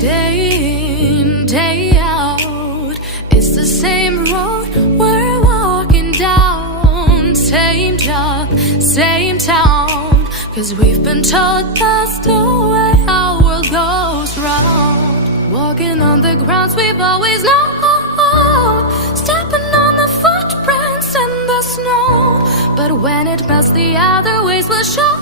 Day in, day out, it's the same road we're walking down. Same job, same town, 'cause we've been told that's the way our world goes round. Walking on the grounds we've always known, stepping on the footprints in the snow. But when it melts, the other ways will show.